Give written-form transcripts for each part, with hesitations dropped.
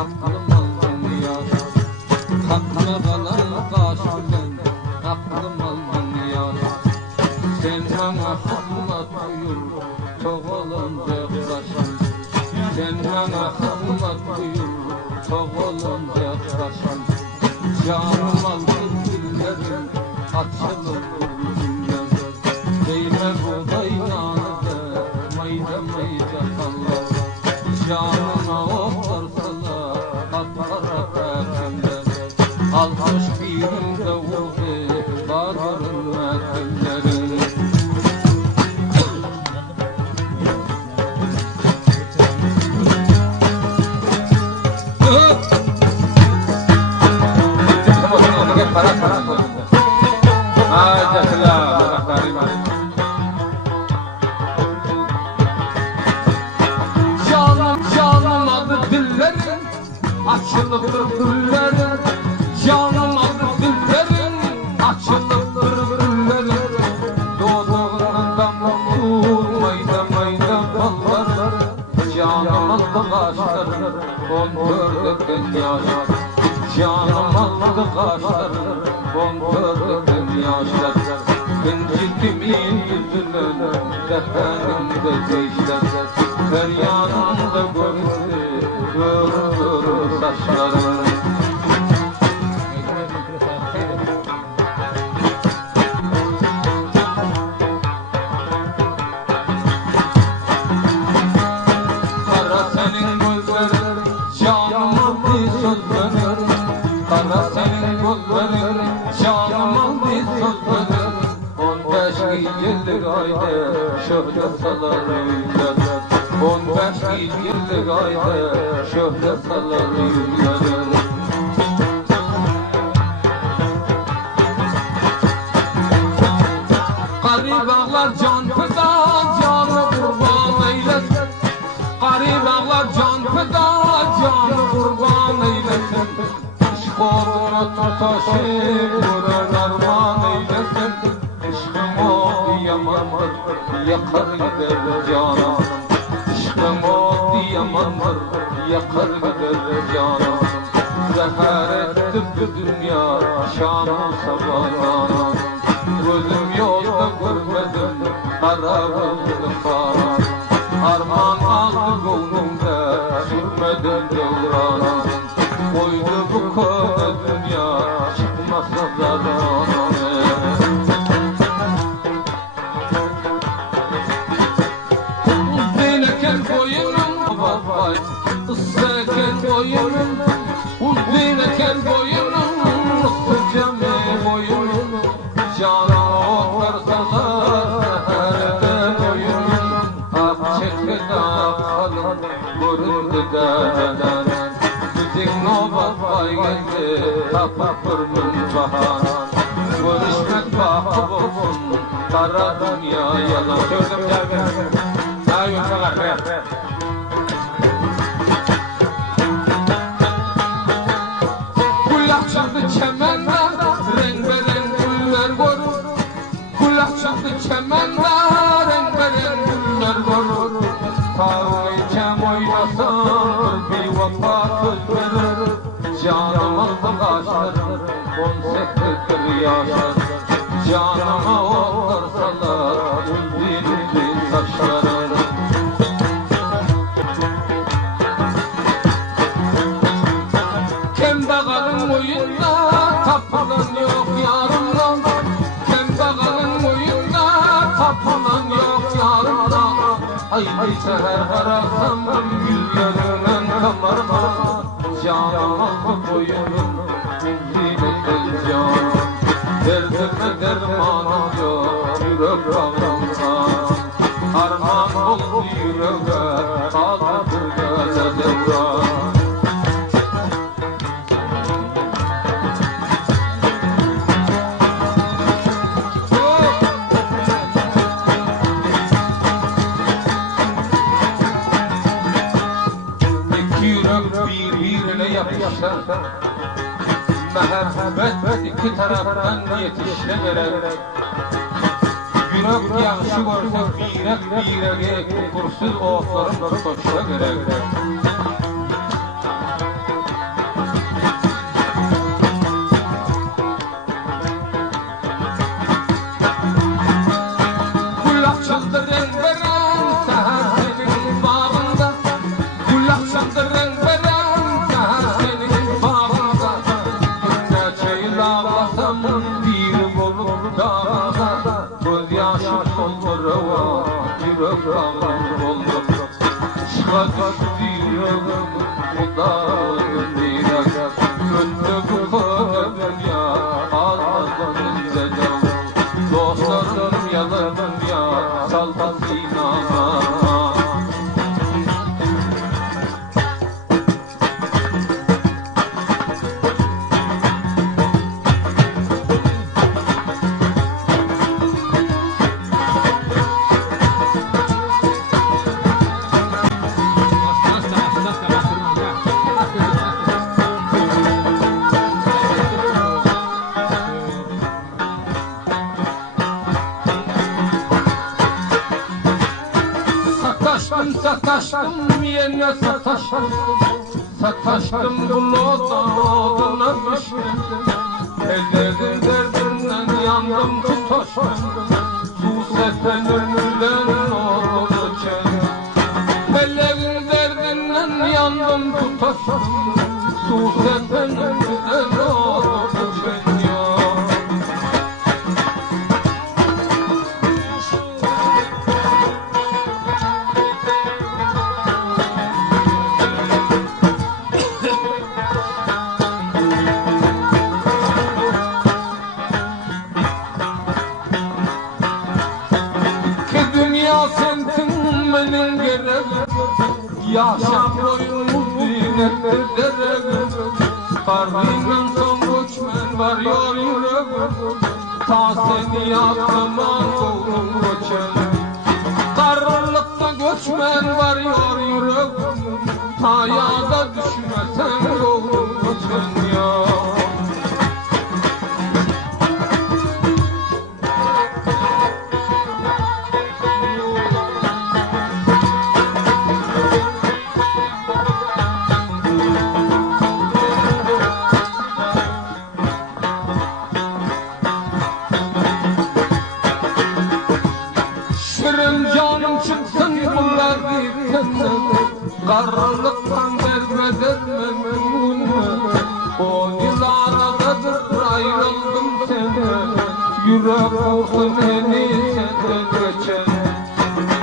aklım aldın yar. Hakkına kalan taş bilen aklım aldın yar. Sen bana hizmet buyur, çok olunca taşın. Sen bana hizmet buyur, çok olunca taşın. Canım aldı dillerim, açılır dünya. Değme buğday nanıda, mayda mayda kallar. Canıma otursalar, atlara takımlar. Almış birimde vurdu, bağırın metelleri. Canım adı dillerin, açılıptır güllerin. Canım adı dillerin, açılıptır güllerin. Doğduğundan mayda mayda ballar. Canım aldı kaşları, 14'den yaşlar. Canım aldı kaşları, 14'den yaşlar. İncitimin yüzünün defterinde değişler. Feryanımda göründü, görür saçlarım. Kara senin gözlerin, canıma bir söz verir. Kara senin gözlerin, canıma bir söz verir. 15 yıllık ayda şöhret salar yüzler. 15 yıllık ayda şöhret salar yüzler. Garip ağlar can feda, canı kurban eylesin. Garip ağlar can feda, canı kurban eylesin. İşk uğruna tutaşıp vurur armağan eylesin. İşkım o yamandır, yakar gider canım. İşkım o yamandır, yakar gider canım. Zehar etti bu dünya, şanım sabahına. Gözüm yolda görmedim, kara buldu fara. Arman aldı gönlümde, sürmedim devrana. Koydu bu konu dünya, çıkmasa zarana. Isleken boyunum, uzunken boyunum, sıcame boyunum. Canım otarsalar, herede boyunum. Ah çekede kalın, göründü denen. Bizim nobat vay geldi, tapapırmın bahanan. Görüşmek bakıp olsun, kara dünya yalan. Sözüm geldi, daha yoksa arkaya. Çıktı çemenden, renk güller görür. Kulak çıktı çemenden, renk güller görür. Tarlayken oynasam bir vefa söz verir. Canım aldı kaşları, 18'dir yaşlar. Canıma otursalar, uzun saçları. Kemdağalın oyunda tapılan yok yarımdan. Kemdağalın oyunda tapılan yok yarımdan. Ay seher varasam gül görünen kamarma. Canım aldı boyunum, zinetel canım. Derdime dermanım yok, yürek bağlamda. Arman oldu yüreğe, kaldı göze devran. Birbirine yapışsa, mehabbet iki taraftan yetişse gerek. Yürek yaxşı görse birek kukursuz oğuzların tutuşsa gerek. diyorum Kudadım dirak Öttü bu kadar dünya Almadan izledim Dostlarım yalanım ya Saltat inanma Sataştım yine sataştım Sataştım bulutuna düştüm Ellerin derdinden yandım tutaştım Su sepelimden oldu çen Ellerin derdinden yandım tutaştım Su sepelimden oldu çen benim gerek Yaşam boyumuz dinlettirerek Karnından son göçmen var yar yürek Ta seni yakman oğlum göçen Karlıkta göçmen var yar yürek Ta yağda düşmesen oğlum göçen ya Canım çıksın bunlar senden Karlıktan derbedermem O yıl aradadır ayrıldım senden Yürek vursun beni senden geçen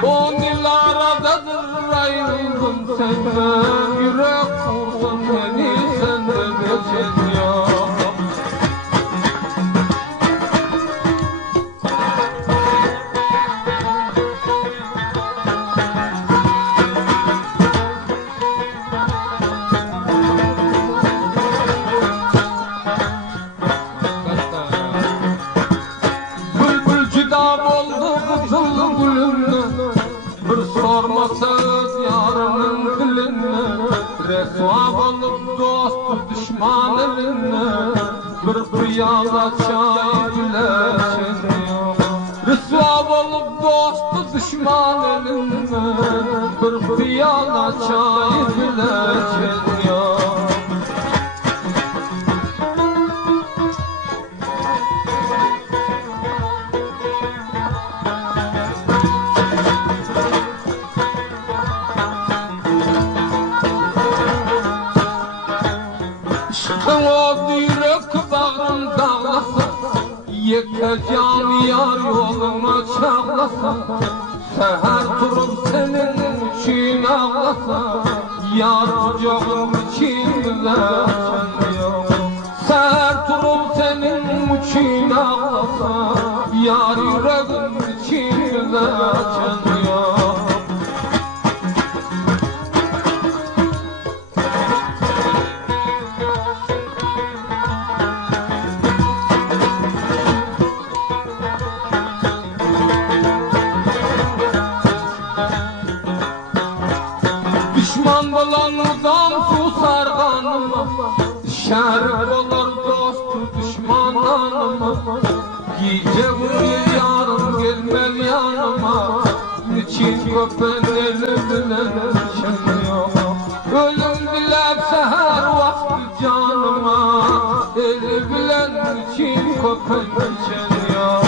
O yıl aradadır ayrıldım senden Yürek vursun beni senden geçen ya Sormasız yarının diline Resva olup dostu düşman eline Bir kıyala çay bileşen Resva olup dostu düşman eline Bir kıyala çay bileşen ya Yekeceğim yar yoluma çağlasa Seher durup senin için ağlasa Yar kucağım için bileşen yok Seher durup senin için ağlasa Yar yüreğim için bileşen yok Düşman olan adam su sarganıma Şerif olur dostu düşmanlarıma Gece uyur yarın gelmel yanıma Niçin köpenleri bilen yok Ölüm dilep seher vakti canıma Eli bilen niçin köpenleri yok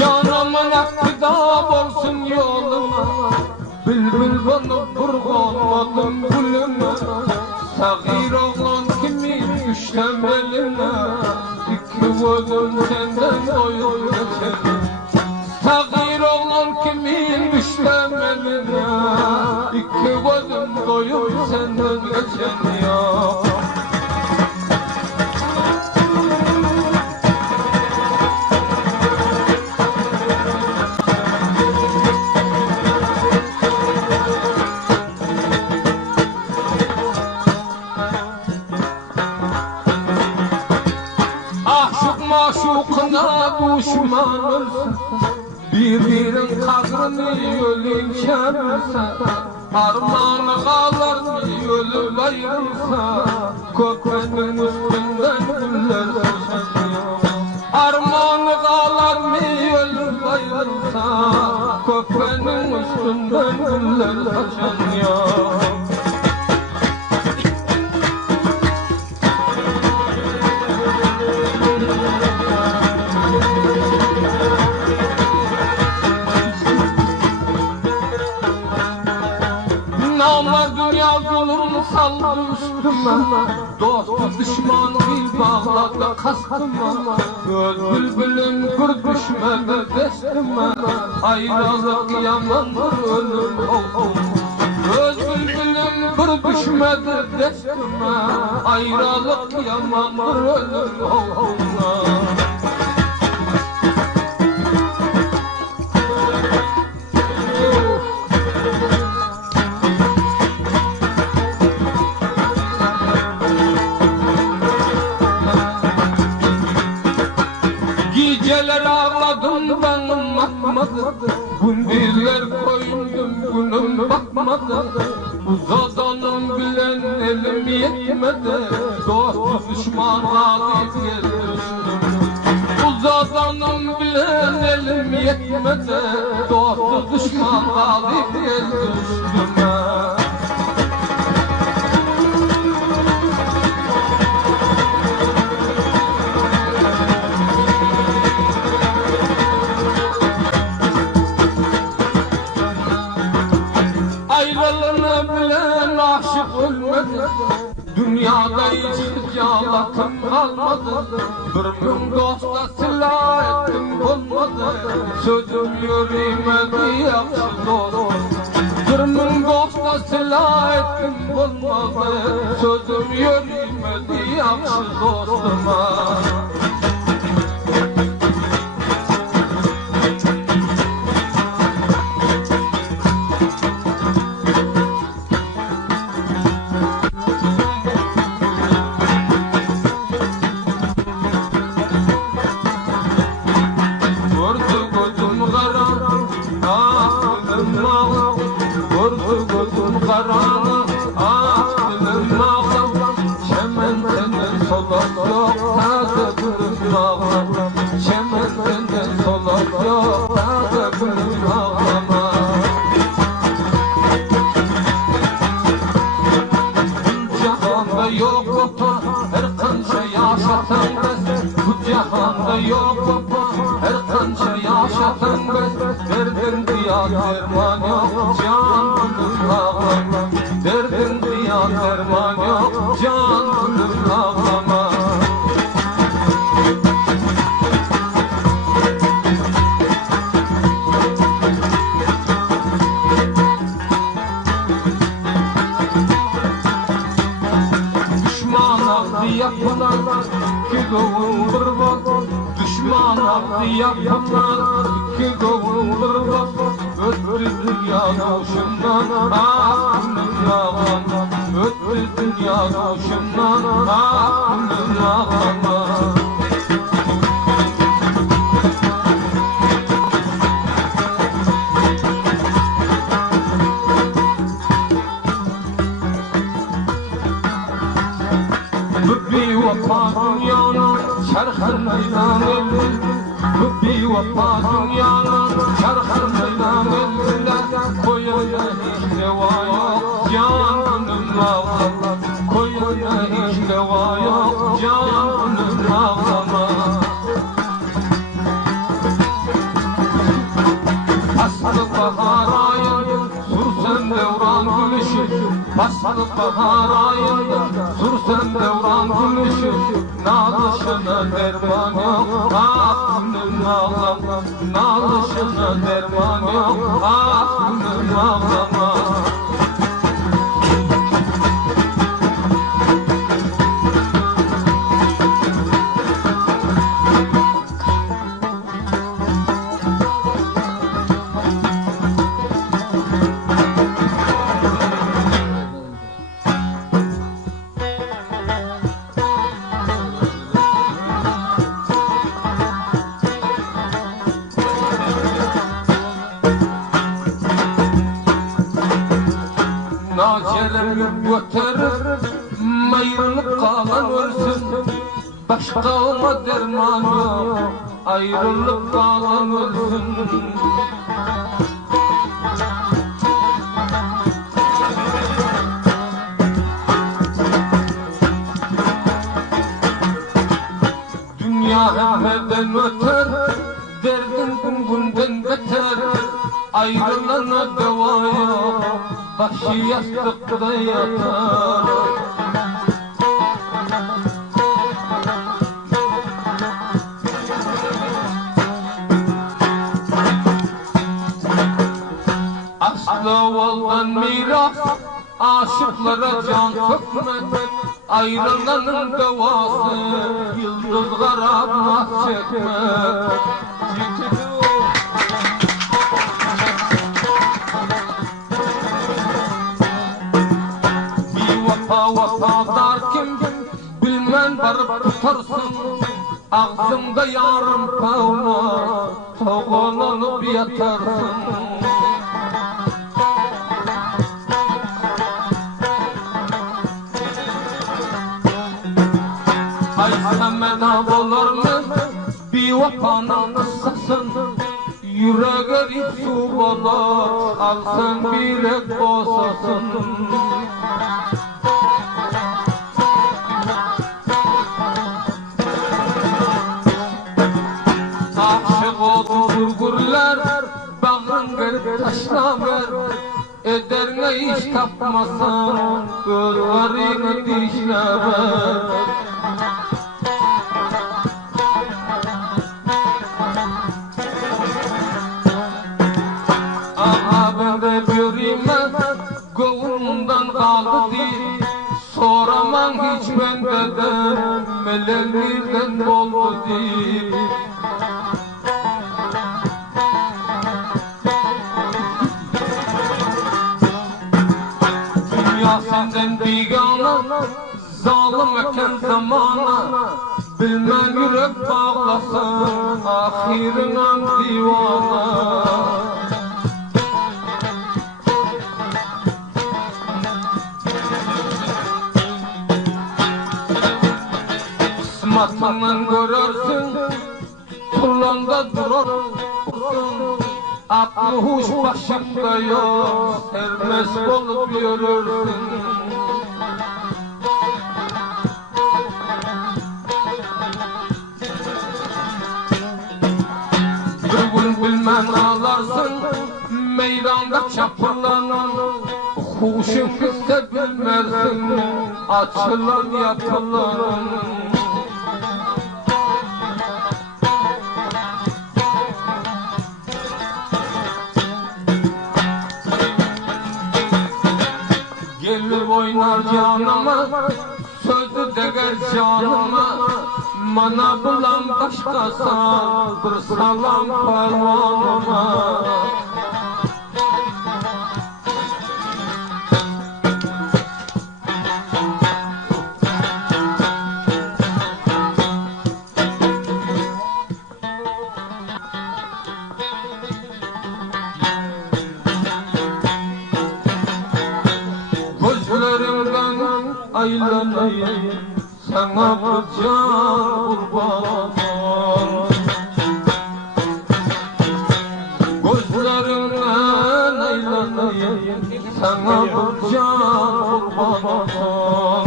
Canımın aktidam olsun yoluma Bülbül bana vurganmadım gülüme. Sagir oğlan kimi düştem eline. İki gözüm senden doyup geçer. Sagir oğlan kimi düştem eline. İki gözüm doyup senden geçer ya. Maşukuna düşman olsa, birbirin kadrini ölünkense, armağanı kalır mı ölüp ayrılsa, kökbenin üstünden güller saçanıyor. Armağanı kalır mı ölüp ayrılsa, kökbenin üstünden güller saçanıyor. Dünya zulüm saldı üstüme, dostu düşman bir bağladı kastıma. Göz bülbülüm kur düşmedi destime, ayrılık yamandır ölüm Göz bülbülüm kur düşmedi destime, ayrılık yamandır ölüm Geceler ağladım ben bakmadı, gündüzler koyundum günüm bakmadı. Uzadanım bilen elim yetmedi, dostu düşman galip gelmiştim. Uzadanım bilen elim yetmedi, dostu düşman galip gelmiştim. Ayrılığını bilen aşık ölmedi, dünyada hiç hicalatım kalmadı. Bir gün dosta silah ettim olmadı, sözüm yürümedi yakşı dost. Bir gün dosta silah ettim olmadı, sözüm yürümedi yakşı dostuma. Gözüm karanı, aklım ağlam, çemenden solak yok, taze gülüm ağlam. Çemenden solak yok, taze gülüm ağlama. Bu cihanda yok baba, her kanca yaşatan bez. Bu cihanda yok baba, her kanca yaşatan bez. Verdin diya derman yok, can gülüm ağlama. Derdin diya derman yok, can gülüm ağlama. Düşman aktı yapılan iki kovun bir bak. Düşman aktı yapılan iki kovun bir bak. Öttü dünya kuşumdan, aklım ağlama. Öttü dünya kuşumdan, aklım ağlama. Bir vefa dünyanın çarkı meydanı, bir vefa dünyanın çarkı meydanı. Koyuna hiç deva yok, canım ağlama. Koyuna hiç deva yok, canım ağlama. Aslı bahar ayı, Faslı bahar ayında sürsen devran gülüşü, nalışına derman yok, ah gülüm ağlama. Nalışına derman yok, ah gülüm ağlama. Naceremi götürür, ayrılıp kalan ölsün. Başka olma derman yok, ayrılıp kalan ölsün. Dünya hemmeden öter, derdin günden beter. Ayrılana deva yok, başı yastıkta yatar. Aslı oğuldan miras, aşıklara can sökmez. Ayrılanın devası, yıldız karanlık çekmez. Vefadar kim bilmen varıp tutarsın. Ağzımda yarım kavma, toğlanıp yatarsın. Ay semmeda olur mu bir vefanın kıssasın. Yüreğe bir su olur, alsın bir ek bosasın. Aşık oldu gurgurlar, bağın verip taşlaver. Eder ne iş tapmasan, gözlerini dişlever. Aha ben de göreyim, gönlümden kaldı değil. Soramam hiç bendeden, meleklerden oldu değil. Dünya senden bigana, zalim eken zamana. Bilmem yürek bağlasan, ahirinden divana. Kısmatından görürsün, kulağında durursun. Aklı huş başımda yok, serbest olup yürürsün. Bir gün bilmem ağlarsın, meydanda çapırlanan. Huşun kısa bilmezsin, açılan yapılan. Gelir oynar canıma, sözü deger canıma. Bana bulan başka sal, bir salam parmağıma. Gözlerimden aylanayım, sana bu can kurban. Gözlerimden aylanayım, sana bu can kurban.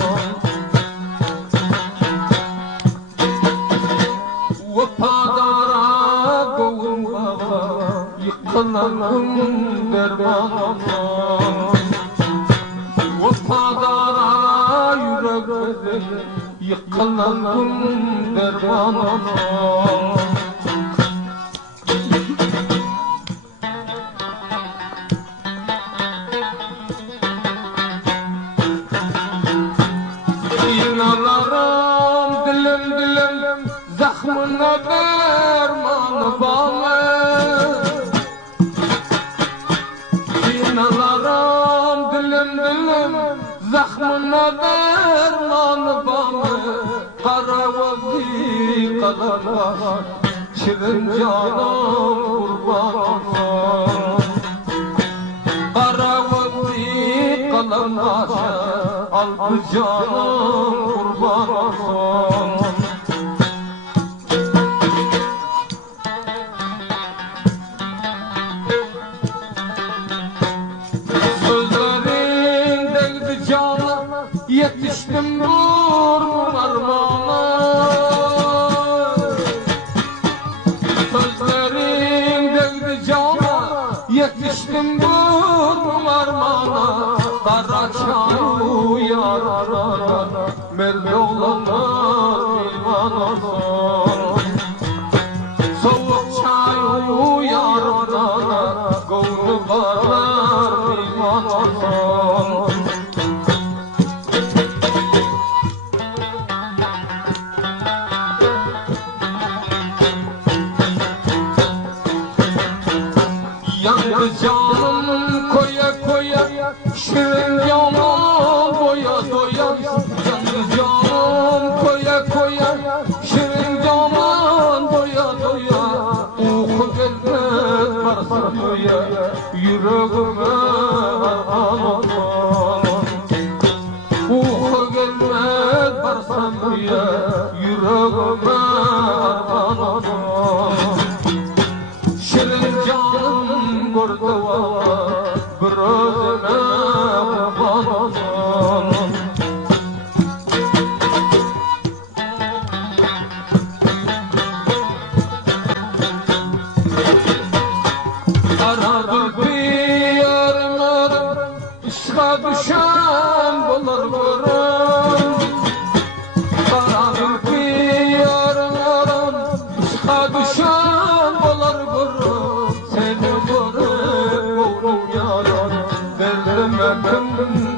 Vefadara kovun baba, yıkılan derman. kılandım dermanına. İnalarım dilim zahmına dermanı bağlı. İnalarım dilim zahmına dermanı bağlı. Kara vazikalar şirin canım kurban olsun. Kara vazikalar al bu canım kurban olsun. Sözlerin değdi cana, yetiştim burnum armağana. Sözlerin değdi cana, yetiştim burnum armağana. Kara çay uyarana, merde olanlar iman olsun. Soğuk çay uyarana, gönlü varlar iman olsun. Yandı canım koya koya, şirin yaman boya doya. Yandı canım koya koya, şirin yaman boya doya. Uyku gelmez varsam doya, yüreğime armağan olsun. Uyku gelmez varsam doya, yüreğime armağan olsun. Şirin canım gördü valla, bir özüne kurban olsun. Aradı bir yarım, ışığa düşen bular görüm. Aradı bir yarım, ışığa düşen bular görüm. Seni görüp oğlum yalan, derdime kim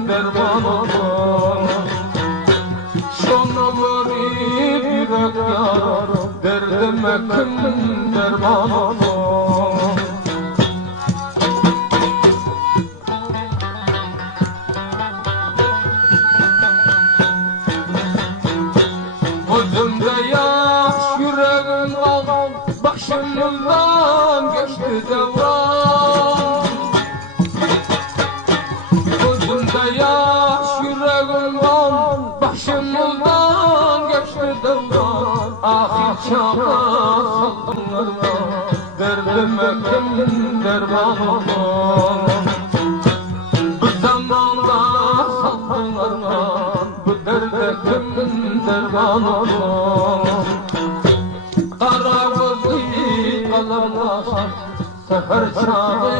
derman olsun. Şunu görüp yürek yarar, derdime kim derman olsun. Gözümde yaş, yüreğim ağam, başımdan geçti devran. Gözümde yaş, yüreğim ağam, başımdan geçti devran. Ahir çağa sallanırma, derdime kim derman olsun. Bu zamanda sallanırma, bu derde kim derman olsun. Kara vazikalar seher çağı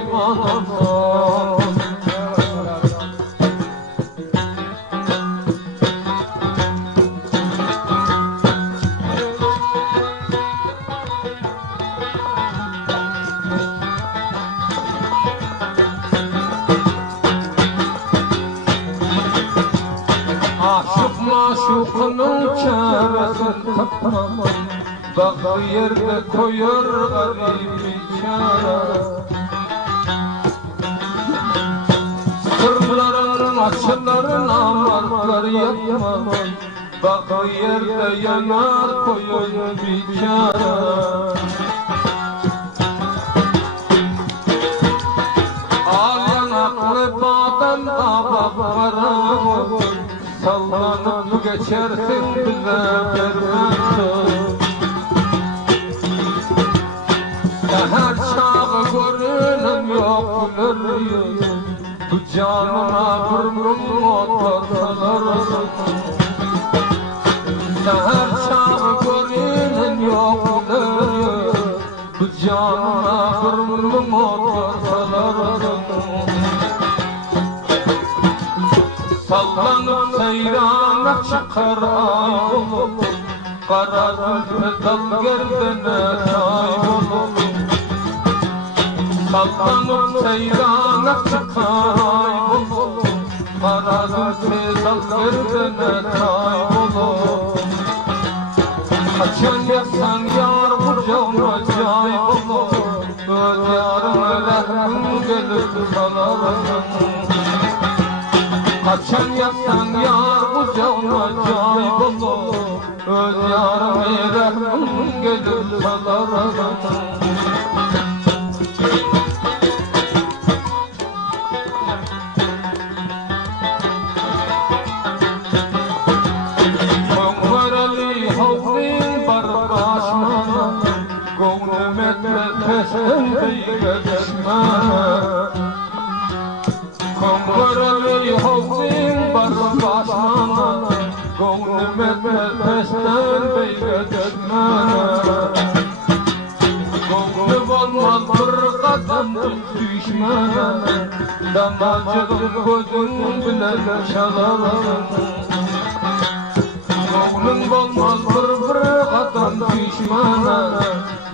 iman olsun. Aşık maşukunun çaresini tapmam, bağı yerde koyar garip çare. Sırların açıların amarlar yapmam, bağı yerde yanar koyar bir çare. Al yanaklı badem kabaklara, sallanıp geçersin bize vermezsin. Seher çağı görünen yoklar, bu canıma bir mumot salarsın. Seher çağı görünen yoklar, bu canıma bir mumot salarsın. Sallanıp seyran meydana çıkar ay bulup, kara zülfü dal gerdene çay bulup. Sallanıp seyrana çıkar ay bulup, kara zülfü dal gerdene çay bulup. Kaçan yasan yar kucağına cay bulup, öz yarına rehmin gelip salarım. Kaçan yasan yar kucağına cay bulup, öz yarına rehmin gelip salarım. Kongarali havzin bar başmana, gönlüm etmezden beyge düşmana. Gönlüm olmaz bir kadın düşmana, damacığım gözün bile çalarım. Gönlüm olmaz bir kadın düşmana,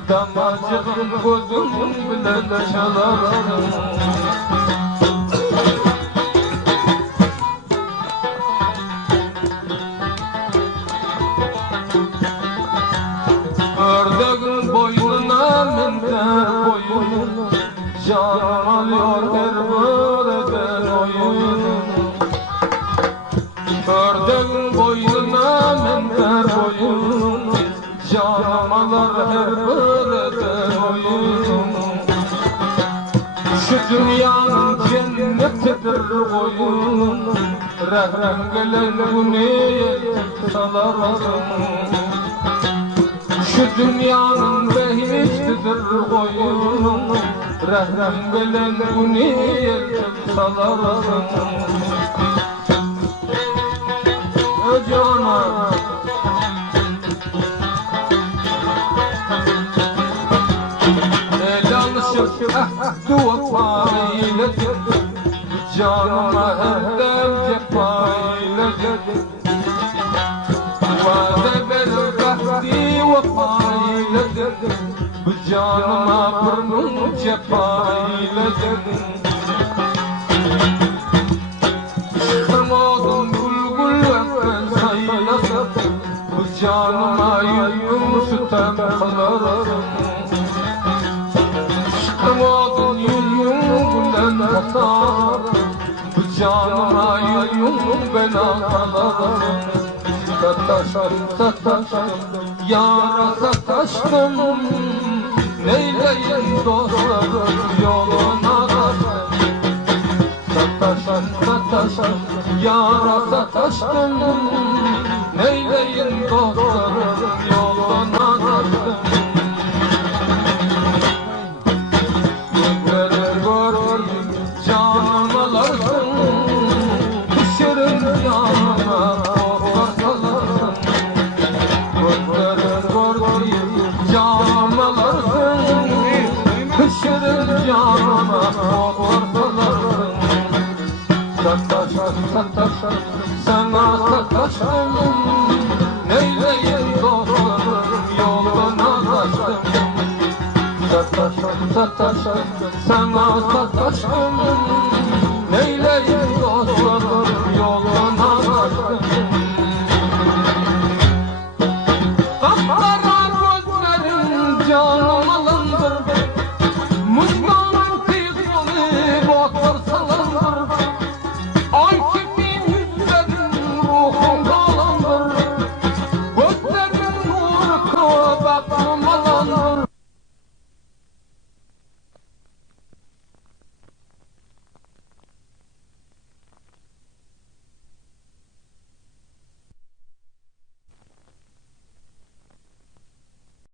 damacığım gözün bile çalarım. Ördegin boynuna minter boyunu, canım alıyor her böreden oyunu. Ördegin boynuna minter boyunu, canım alır her böreden oyunu. Şu dünyanın cennetidir oyunu, rehrem gelen güneye salarım. Şu dünyanın behiştidir oyunu, rehrem gelen güneye salarım. Canım el alışıp dua eyledik, canıma herdem cefa eyledik. Vade belgahdi vefa eyledik, bu canıma burnum cefa eyledik. Çıkırmadım gül öpten saylasın, bu canıma yüzüm sütem kılarım. Çıkırmadım yüzüm gülen tasarım, bu canıma yüzüm bela kalarım. Sataştım, sataştım, yara sataştım, neyleyin dostlarım yoluna taştım. Sataştım, sataştım, yara sataştım, neyleyin dostlarım yoluna taştım. Gözleri gördüm, canım alarsın, düşerim yanıma. Şirin canıma ortalarım, sataştım,